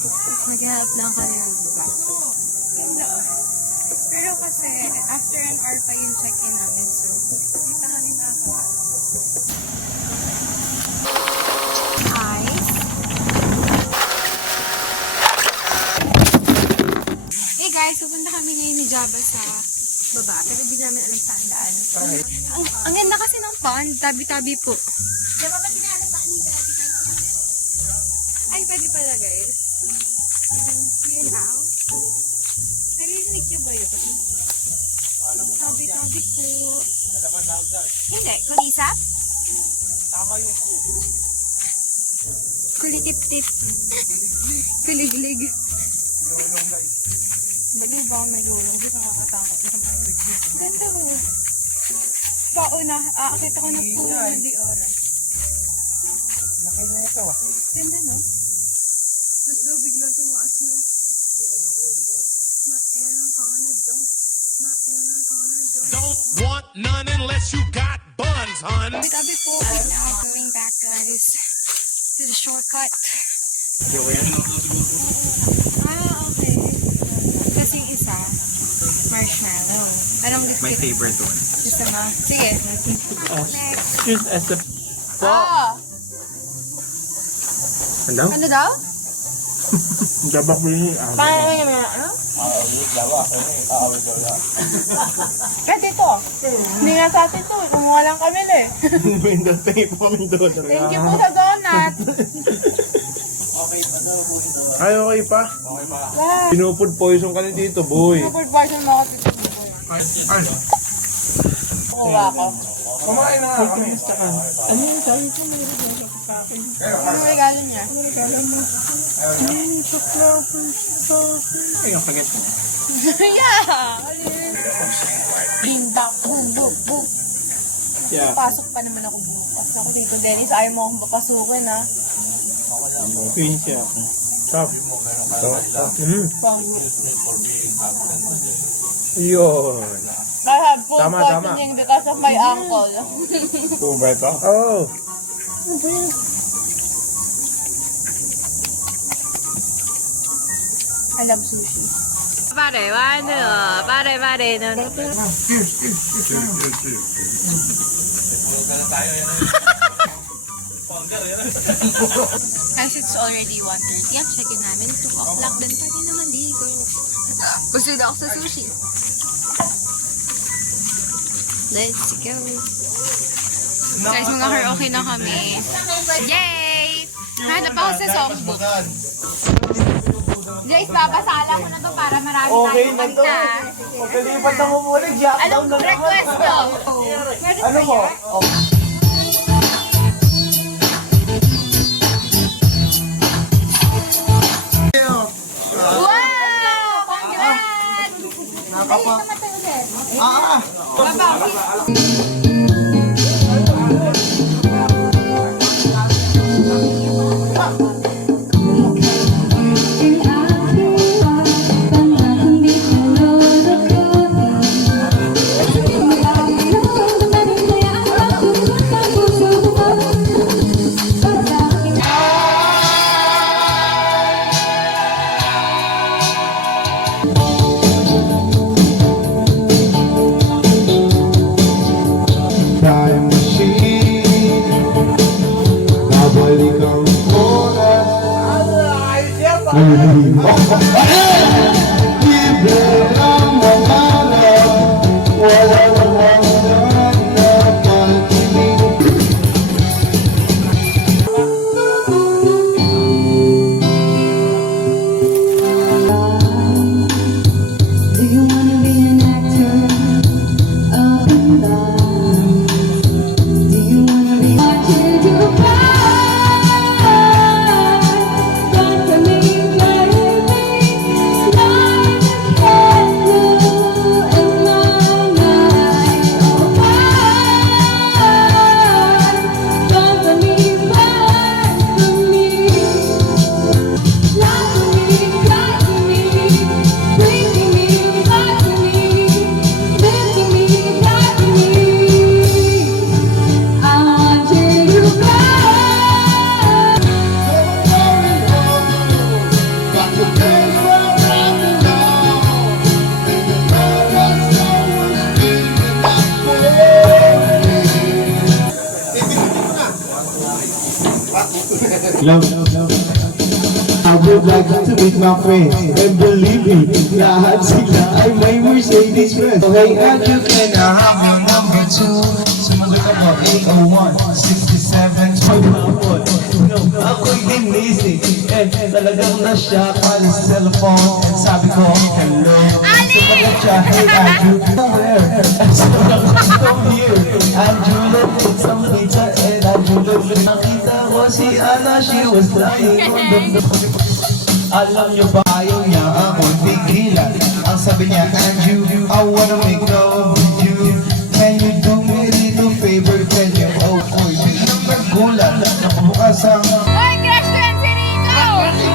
Maghanap lang kami ng baba. Ganda oh. Pero kasi, after an hour pa yung check-in namin. So, hindi pa kami makakaba. Ice. Hey guys, pupunta kami ngayon ni Jabba sa baba. Pero di namin alam saan daan. Ang ganda kasi ng pond. Tabi-tabi po. Ay, pwede pala guys. Yun now. Narinig niyo ba ito? Tabi-tabi po. Hindi, kulisap? Tama yung Kulikip-tip. Kuliglig. Lagi ba may lulong? Nakakatakot. Ganda mo. Pauna, aakit ako ng puno ng di oras. Laki na ito ah. Ganda no? Tapos daw bigla tumaas no? Maeran ka na daw. Maeran ka na daw. Don't want none unless you got buns, hun. Tabi po, we're now going back guys to the shortcut. Okay. Kasi isa, marshmallow. Anong biscuit? My favorite one. Gusto mo? Sige. Next. Just as a... Ah! Ano? Ano daw? Gabak mo yung Paano naman ano? Pwede ito. Hindi nga sa atin ito. Kumuha lang kami na eh. Windows tape kami doon. Thank you po sa donut. Ay, okay pa. Wow. Pinufood poison ka na dito, boy. Super version mo ako dito. Ay, Kuha ako. kumain na nga kami. Ano yung sabi ko? Ano regalo niya? Ay, yung kagat mo. Yeah! Bing bang, boom, boom, boom. Yeah. Pasok pa naman ako bukas. Ako dito, Dennis. Ayaw mo akong papasukin, ha? Queen siya. Stop. Yun. I have food Tama, poisoning because of my uncle. Kung ba ito? Oo. I love sushi. Pare, ano? Pare, no. As it's already 1:30, ang check-in namin 2 o'clock, then pwede naman ligo. Pagsuda ako sa sushi. Let's go. Guys, mga karaoke na kami. Yay! Hanap ako sa songbook. Guys, babasala ko na to para marami tayong kanta. Pagkalipat na mo muna, jack Anong request to? Ano mo? Wow! Congrats! Ay, naman tayo ulit. Babawi. Time machine, nabalik ang oras. Libre ang mangarap, wala namang nakakinig. Do you wanna be an actor of love? Do you wanna be watching you cry? God for me, baby. Love. I would like to meet my friends. And believe me, lahat sila ay may Mercedes Benz. Okay, Andrew, can I have your number 2? Sumagot ako, 801-67. Ako'y ginising and talagang na-shock on his cellphone. And sabi ko, hello. Sumagot siya, hey Andrew, where? And sumagot ko, here. Andrew looked at some pizza and Andrew looked at nakita ko si Anna, she was lying on the floor. Alam niyo ba, ayaw niya akong tigilan. Ang sabi niya, Andrew, I wanna make love with you. Can you do me a little favor? Can you, oh boy, biglang naggulat. Nakabukas ang Oy, crush ko yan si Rico! Ako din.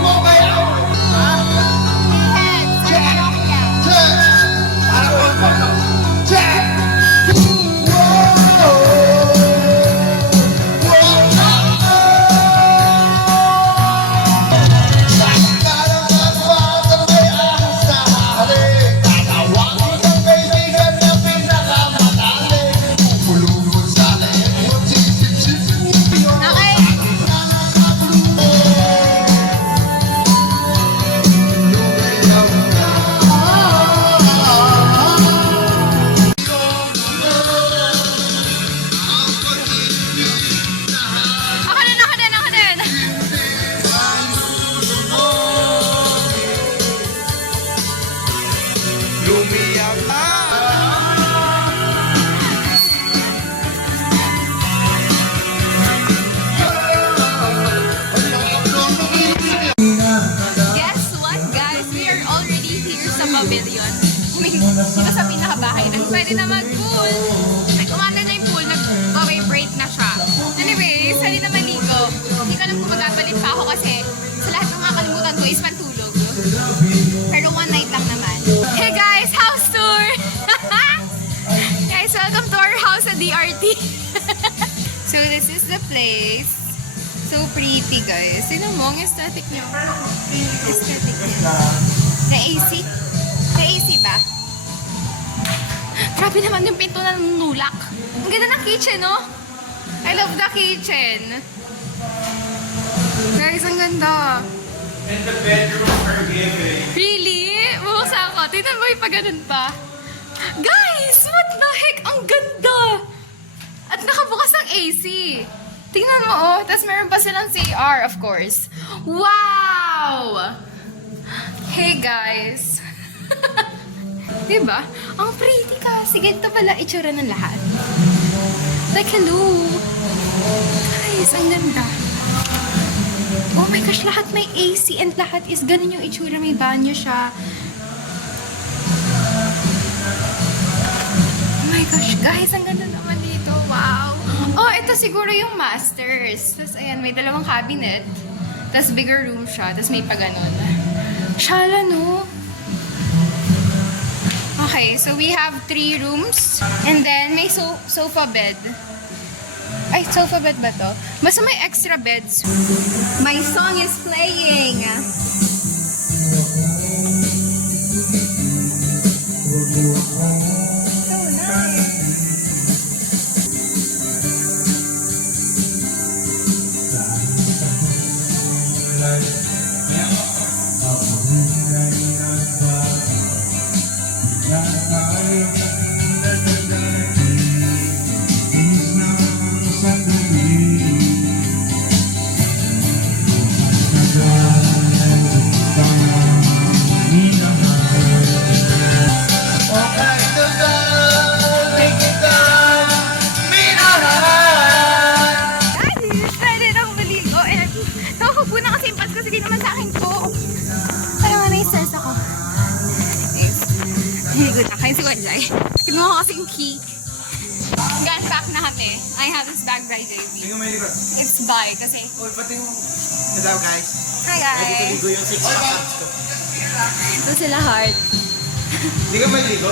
Guess what, guys? We are already here sa pavilion. Dito sa pinakabahay. And pwede na mag-pool. Kumanda na yung pool. Nag-vibrate na siya. Anyways, hindi na maligo. Hindi ko alam kung magagalit pa ako kasi sa lahat ng mga kalimutan ko is pantulog. Pero one night lang naman. Hey guys, house tour! Guys, welcome to our house at DRT. So this is the place. So pretty, guys. Sino mo ang aesthetic nyo? Aesthetic niya. Na AC? Na AC ba? Grabe naman yung pinto na nulak. Ang ganda ng kitchen, no? I love the kitchen. Guys, ang ganda. And the bedrooms are given. Really? Buksan ko. Tingnan mo yung pag ganun pa. Guys! What the heck? Ang ganda! At nakabukas ng AC. Tingnan mo, oh. Tapos meron pa silang CR, of course. Wow! Hey, guys. Diba? Ang pretty kasi. Ganito pala itsura ng lahat. Like, hello. Guys, ang ganda. Oh my gosh, lahat may AC and lahat is ganun yung itsura. May banyo siya. Oh my gosh, guys, ang ganda naman dito. Wow. Oh, ito siguro yung masters. Tapos, ayan, may dalawang cabinet. Tapos, bigger room siya. Tapos, may pa ganun. Shala, no? Okay, so we have 3 rooms. And then, may sofa bed. Ay, sofa bed ba to? Basta may extra beds. My song is playing. So nice. Ready na akong maligo. And nakukupo na kasi yung pads kasi di naman sa akin po. Parang na-stress ako. Nice. Maligo na. Kayo si Wanjay. Kinuha ko kasi yung key. Gun-pack na kami. I have this bag by JB. It's by kasi... Hello guys. Hi guys! Ligo yung 6 accounts ko. Ito sila Heart. Hindi ka maligo?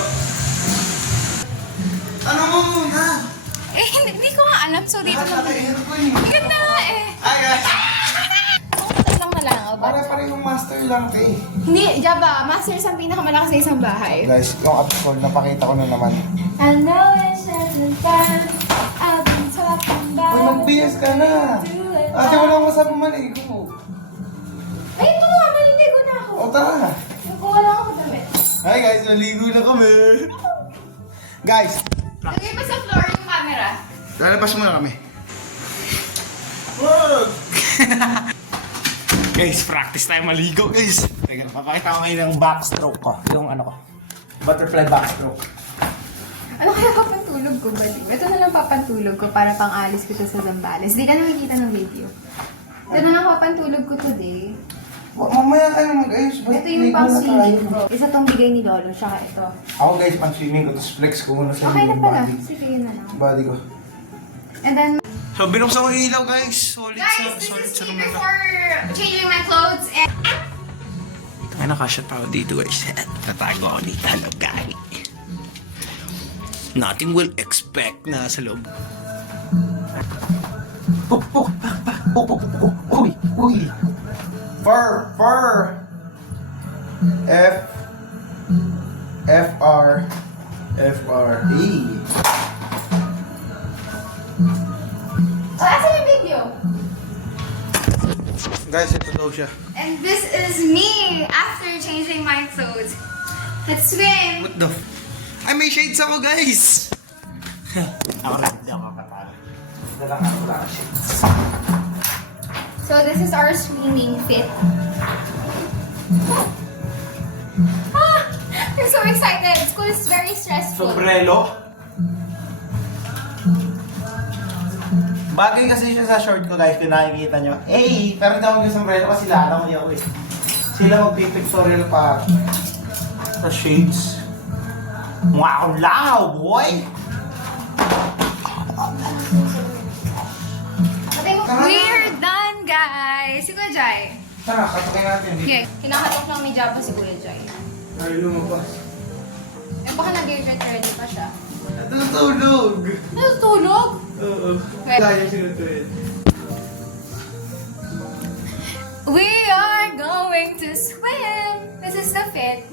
Ano mo muna? Eh, hindi ko nga alam. So, dito lang. Ang ganda nga eh. Hi guys. Lang na lang. Oh, Para pa rin yung master lang kay. hindi, Jaba. Masters ang pinakamalakas sa isang bahay. Guys, yung upscroll, napakita ko na naman. I know it's just a time I've been talking Uy, about mag-BS ka na. Ate, wala akong masabi maligo. tara. Kuha lang ako damit. Hi guys, naligo na kami. Guys, Lagay pa sa floor yung camera. lalabas muna kami. Wag! Guys, practice tayo maligo guys. Teka, papakita ko ngayon ng backstroke ko. Yung ano ko. Butterfly backstroke. Ano kaya papantulog ko ba? Ito na lang papantulog ko para pang-alis ko to sa Zambales. Di ka nakikita ng video. Ito na lang papantulog ko today. Mamaya ka na mag-ayos. Ito yung pang-swimming ko. Isa tong bigay ni Lolo, tsaka ito. Ako guys, pang-swimming ko. Tapos flex ko muna sa Okay na yung pala. body. Sige, yun na lang. Body ko. And then, So, binuksan ko yung ilaw guys. Solid guys, this solid is sa me room na. before changing my clothes and... Ay, nakashot pa ako dito guys. Tatago ako dito. Hello guys. Nothing will expect na sa loob. Uy. Fur. F-R-E. Oh, asan yung video? Guys, ito daw siya. And this is me after changing my clothes. Let's swim! What the Ay, may shades ako guys! Ako rin, hindi ako katalo. Dala nga wala ka shades. So this is our swimming fit. Ah! I'm so excited! School is very stressful. Sombrero. Bagay kasi siya sa short ko guys, kung nakikita nyo. Eh, pero hindi ako mag-sombrero kasi lalangoy ako eh. Sila magpipictorial pa sa shades. Mukha akong langaw, boy! We're done, guys! Si Kuya Jai. Tara, katukay natin. Okay, kinakatok ng medyapa si Kuya Jai. Ay, lumabas. Eh, baka nag-get ready pa siya. Natutulog! Natutulog? Oo. Okay. Kaya sinutuloy. We are going to swim! This is the fit.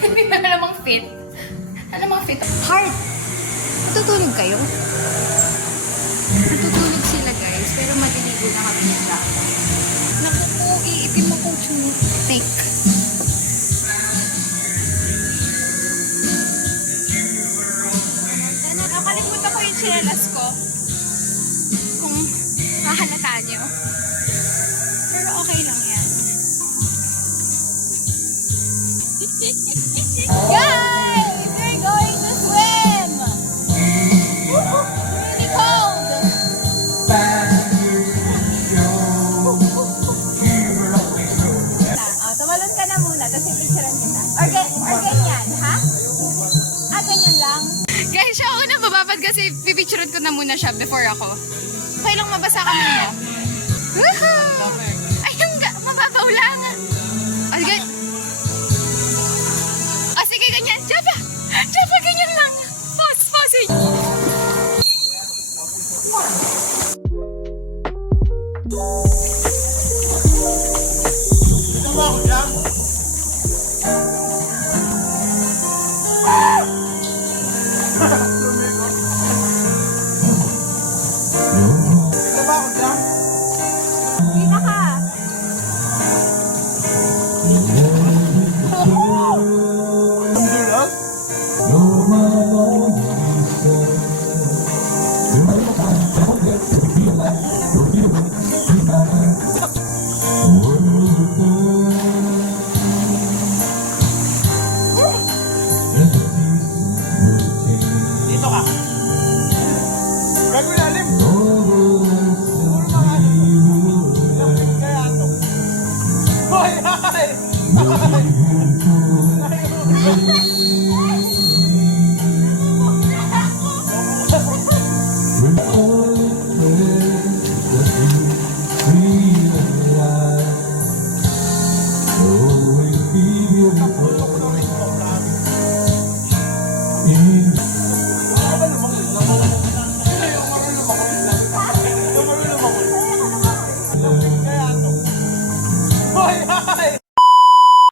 Hindi na namang fit. Ano namang fit? Heart! Natutulog kayo? Natutulog sila guys, pero maliligo na kami nila. Naku po, iipin mo kong toothpick. Nakalimutan ko yung chinelas ko. Kung mahalata niyo. Pero okay lang yan. Guys! We're going to swim! Really cold! Tumalon ka na muna, tapos i-picturean kita. Or ganyan, ha? Ganyan lang. Guys, siya ako na bababad kasi pipicturean ko na muna siya before ako. Okay lang mabasa kami mo. Woohoo! Ayun ka, mababaw lang. O sige. O sige, ganyan. Japa! Japa, ganyan lang. Pause, pause. Kita ka. Dito ka. Gagawin alim. Hoy, ay! Hoy, ay!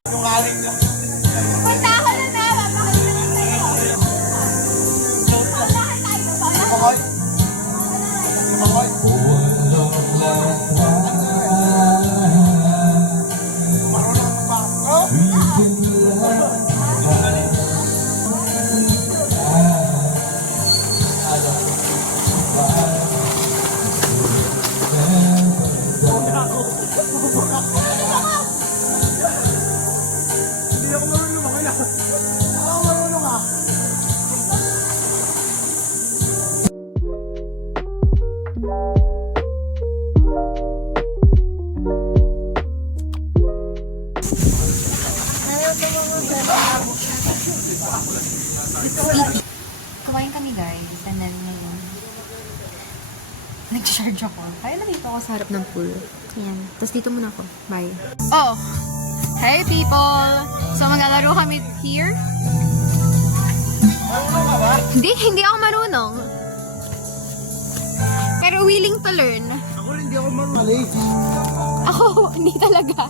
Yung aling na. Punta ako na na. Papakita ko sa'yo. Paulahan tayo. Hoy! Hoy! Marunong pa. Oh! Kumain kami guys, and then nag-charge ako. Kaya na dito ako sa harap ng pool. Ayan. Tapos dito muna ako. Bye. Oh! Hey people! So maglalaro kami here. Hindi ako marunong. Pero willing to learn. Ako hindi ako marunong. Ako, hindi talaga.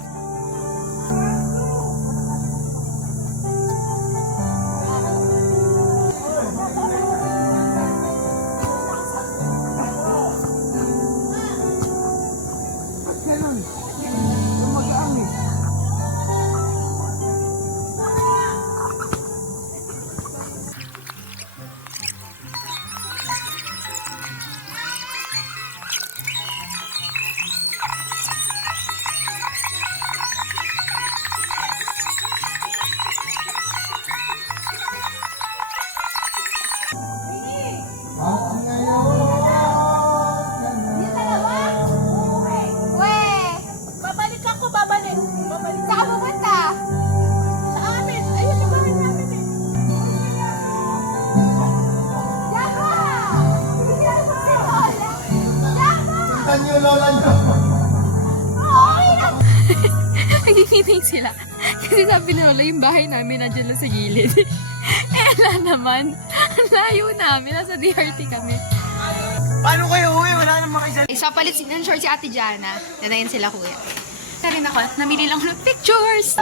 Babalik ako, babalik. Babalik. Saan ka pupunta? Sa amin. Ayun, sa bahay namin eh. Yaka! Hindi na po si Lola. Yaka! Punta niyo, lola niyo. Nagtitinay sila. Kasi sabi ni Lola, yung bahay namin nandiyan lang sa gilid. Eh, wala naman. Ang layo namin. Nasa DRT kami. Paano kayo uwi? Wala naman kayo sa... Isa palit ng short si Ate Jana. Dadayin sila kuya. Kaya rin ako, namili lang ako ng pictures.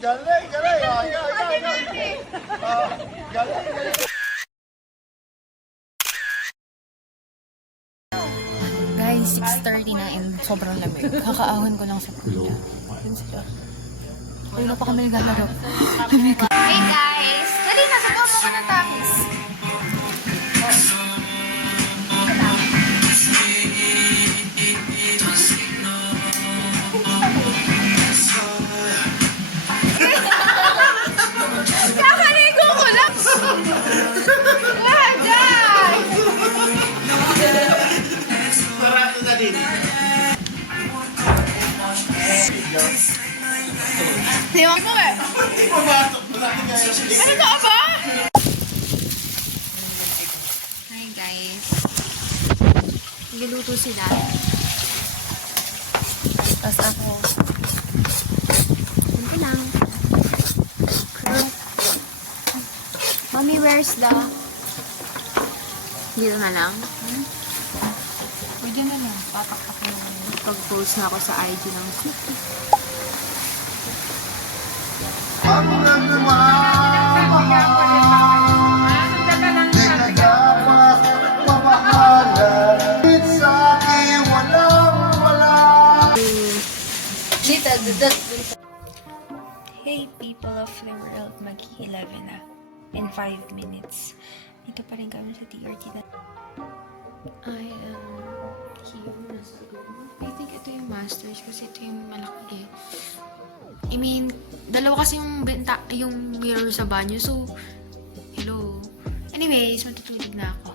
Galing, galing. Galing. Guys, 6:30 na and sobrang lamig. Kakaahon ko lang sa pool niya. Yun sila. Wala pa kami naglalaro. Hey guys! Dali na, sagaw mo ko ng takis. Kakaligo ko lang! Lahat! Sarado na din. Tiwag mo eh! Ano ka ba? Hi guys. Nagluluto sila. Tapos ako. Ano lang. Mommy, where's the... Dito na lang? Pwede na lang. Patakpak na lang. Pag-post na ako sa IG ng Snoopy. Ang nagmamahal sa akin, walang-wala. Hey people of the world, mag-11 na. In 5 minutes. Dito pa rin kami sa TRT na. I am here. I think ito yung masters kasi ito yung malaki. I mean, dalawa kasi yung yung mirror sa banyo. So, hello. Anyways, matutulog na ako.